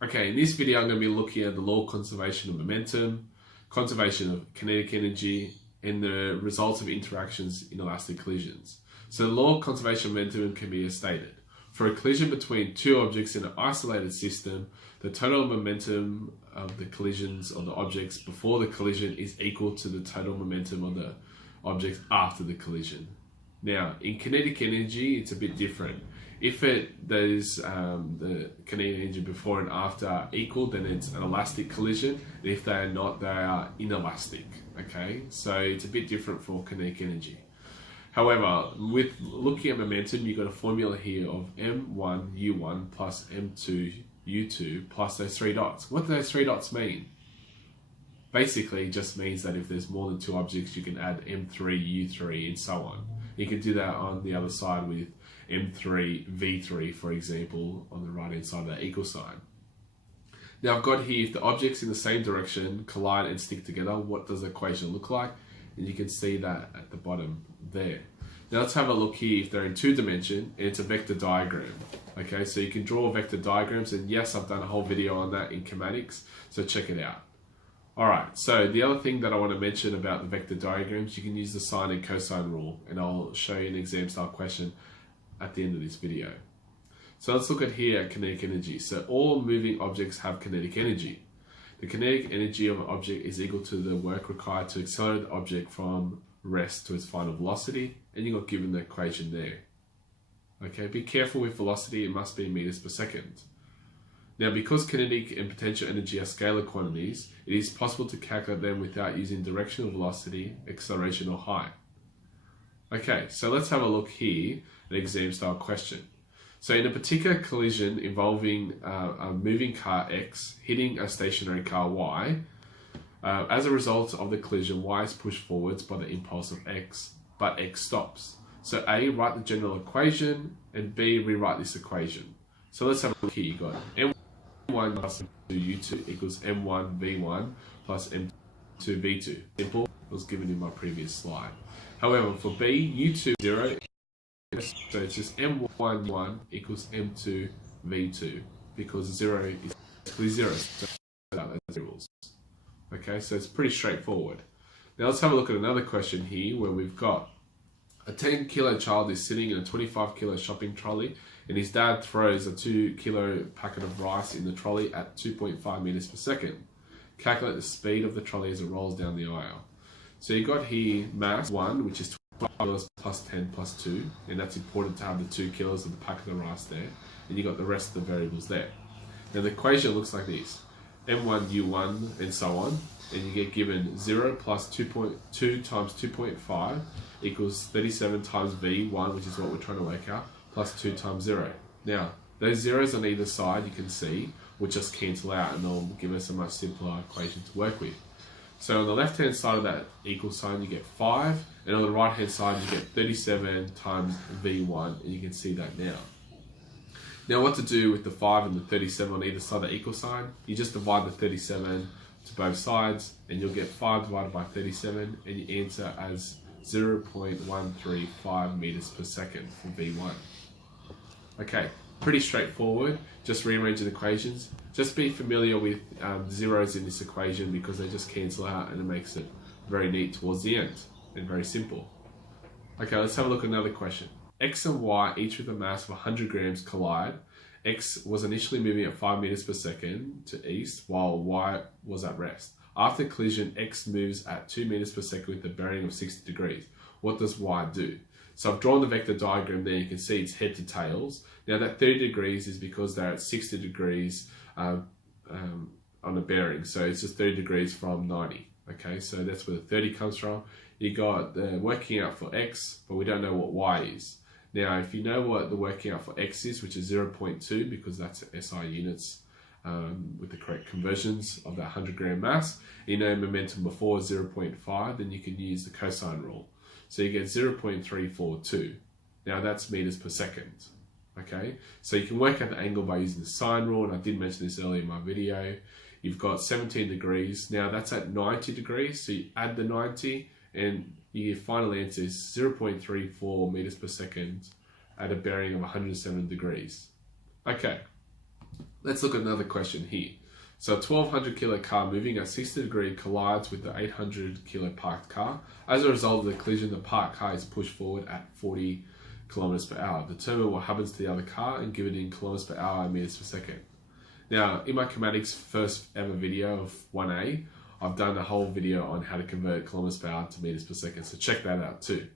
Okay, in this video I'm going to be looking at the law of conservation of momentum, conservation of kinetic energy, and the results of interactions in elastic collisions. So the law of conservation of momentum can be as stated. For a collision between two objects in an isolated system, the total momentum of the collisions of the objects before the collision is equal to the total momentum of the objects after the collision. Now, in kinetic energy, it's a bit different. If there's the kinetic energy before and after are equal, then it's an elastic collision. And if they are not, they are inelastic. Okay, so it's a bit different for kinetic energy. However, with looking at momentum, you've got a formula here of m1u1 plus m2u2 plus those three dots. What do those three dots mean? Basically, it just means that if there's more than two objects, you can add m3u3 and so on. You can do that on the other side with m3v3, for example, on the right hand side of that equal sign. Now I've got here, if the objects in the same direction collide and stick together, what does the equation look like? And you can see that at the bottom there. Now let's have a look here. If they're in two dimension, and it's a vector diagram. Okay, so you can draw vector diagrams, and yes, I've done a whole video on that in kinematics, so check it out. Alright, so the other thing that I want to mention about the vector diagrams, you can use the sine and cosine rule, and I'll show you an exam style question at the end of this video. So let's look at here at kinetic energy. So all moving objects have kinetic energy. The kinetic energy of an object is equal to the work required to accelerate the object from rest to its final velocity, and you got given the equation there. Okay, be careful with velocity, it must be meters per second. Now, because kinetic and potential energy are scalar quantities, it is possible to calculate them without using directional velocity, acceleration, or height. Okay, so let's have a look here at an exam style question. So in a particular collision involving a moving car X hitting a stationary car Y, as a result of the collision, Y is pushed forwards by the impulse of X, but X stops. So A, write the general equation, and B, rewrite this equation. So let's have a look here. You got M1 plus M2U2 equals M1V1 plus M2V2. Simple, it was given in my previous slide. However, for B, U2 0, so it's just M1 equals M2V2 because 0 is basically 0. So that's rules. Okay, so it's pretty straightforward. Now let's have a look at another question here where we've got a 10 kilo child is sitting in a 25 kilo shopping trolley, and his dad throws a 2 kilo packet of rice in the trolley at 2.5 meters per second. Calculate the speed of the trolley as it rolls down the aisle. So you got here mass 1, which is 12 kilos plus 10 plus 2, and that's important to have the 2 kilos of the packet of rice there, and you got the rest of the variables there. Now the equation looks like this: m1u1 and so on, and you get given 0 plus 2.2 times 2.5 equals 37 times v1, which is what we're trying to work out, plus 2 times 0. Now, those zeros on either side, you can see, will just cancel out and they'll give us a much simpler equation to work with. So on the left-hand side of that equal sign, you get 5, and on the right-hand side, you get 37 times v1, and you can see that now. Now, what to do with the 5 and the 37 on either side of the equal sign? You just divide the 37 to both sides, and you'll get 5 divided by 37, and you answer as 0.135 meters per second for V1. Okay, pretty straightforward. Just rearranging the equations. Just be familiar with zeros in this equation because they just cancel out and it makes it very neat towards the end and very simple. Okay, let's have a look at another question. X and Y, each with a mass of 100 grams, collide. X was initially moving at 5 meters per second to east while Y was at rest. After collision, X moves at 2 meters per second with a bearing of 60 degrees. What does Y do? So I've drawn the vector diagram there. You can see it's head to tails. Now that 30 degrees is because they're at 60 degrees on the bearing. So it's just 30 degrees from 90. Okay, so that's where the 30 comes from. You got the working out for X, but we don't know what Y is. Now, if you know what the working out for X is, which is 0.2, because that's SI units, with the correct conversions of that 100 gram mass, you know momentum before is 0.5, then you can use the cosine rule. So you get 0.342. Now that's meters per second. Okay, so you can work out the angle by using the sine rule, and I did mention this earlier in my video. You've got 17 degrees. Now that's at 90 degrees, so you add the 90, and your final answer is 0.34 meters per second at a bearing of 107 degrees. Okay. Let's look at another question here. So a 1200 kilo car moving at 60 degrees collides with the 800 kilo parked car. As a result of the collision, the parked car is pushed forward at 40 kilometers per hour. Determine what happens to the other car and give it in kilometers per hour and meters per second. Now, in my kinematics first ever video of 1A, I've done a whole video on how to convert kilometers per hour to meters per second, so check that out too.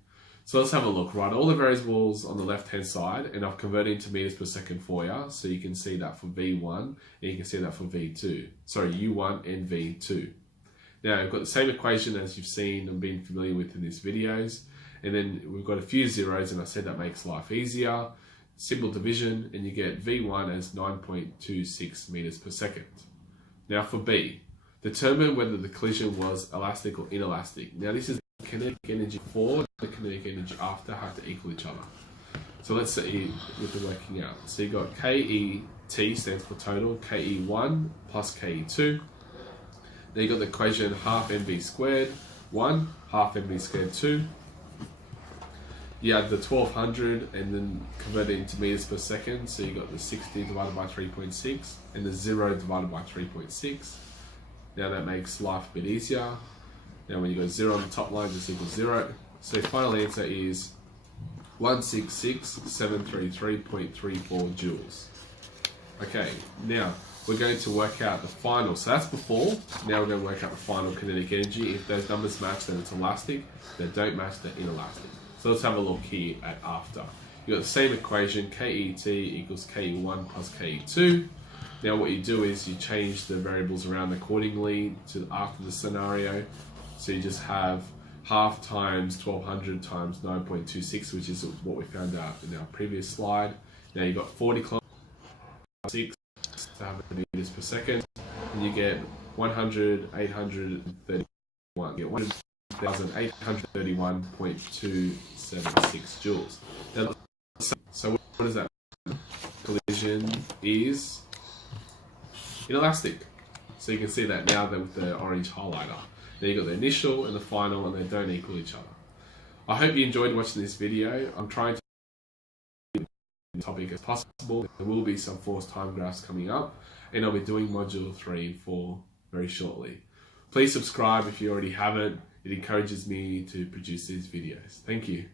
So let's have a look. Write all the variables on the left hand side, and I've converted into meters per second for you, so you can see that for V1 and you can see that for V2. Sorry, U1 and V2. Now I've got the same equation as you've seen and been familiar with in these videos, and then we've got a few zeros, and I said that makes life easier. Simple division, and you get V1 as 9.26 meters per second. Now for B, determine whether the collision was elastic or inelastic. Now this is kinetic energy before, the kinetic energy after have to equal each other. So let's see with the working out. So you got KET stands for total, KE1 plus KE2. Then you got the equation half mv squared 1, half mv squared 2. You add the 1200 and then convert it into meters per second. So you got the 60 divided by 3.6 and the 0 divided by 3.6. Now that makes life a bit easier. Now when you go 0 on the top line, just equals 0. So your final answer is 166,733.34 joules. Okay, now we're going to work out the final. So that's before. Now we're going to work out the final kinetic energy. If those numbers match, then it's elastic. If they don't match, they're inelastic. So let's have a look here at after. You've got the same equation, KET equals KE1 plus KE2. Now what you do is you change the variables around accordingly to after the scenario. So you just have half times 1200 times 9.26, which is what we found out in our previous slide. Now you've got 40 kilometers to have meters per second, and you get 100,831. You get 1,831.276 joules. Now, so what does that mean? Collision is inelastic. So you can see that now with the orange highlighter. Now you've got the initial and the final, and they don't equal each other. I hope you enjoyed watching this video. I'm trying to keep the topic as possible. There will be some forced time graphs coming up, and I'll be doing module 3 and 4 very shortly. Please subscribe if you already haven't. It encourages me to produce these videos. Thank you.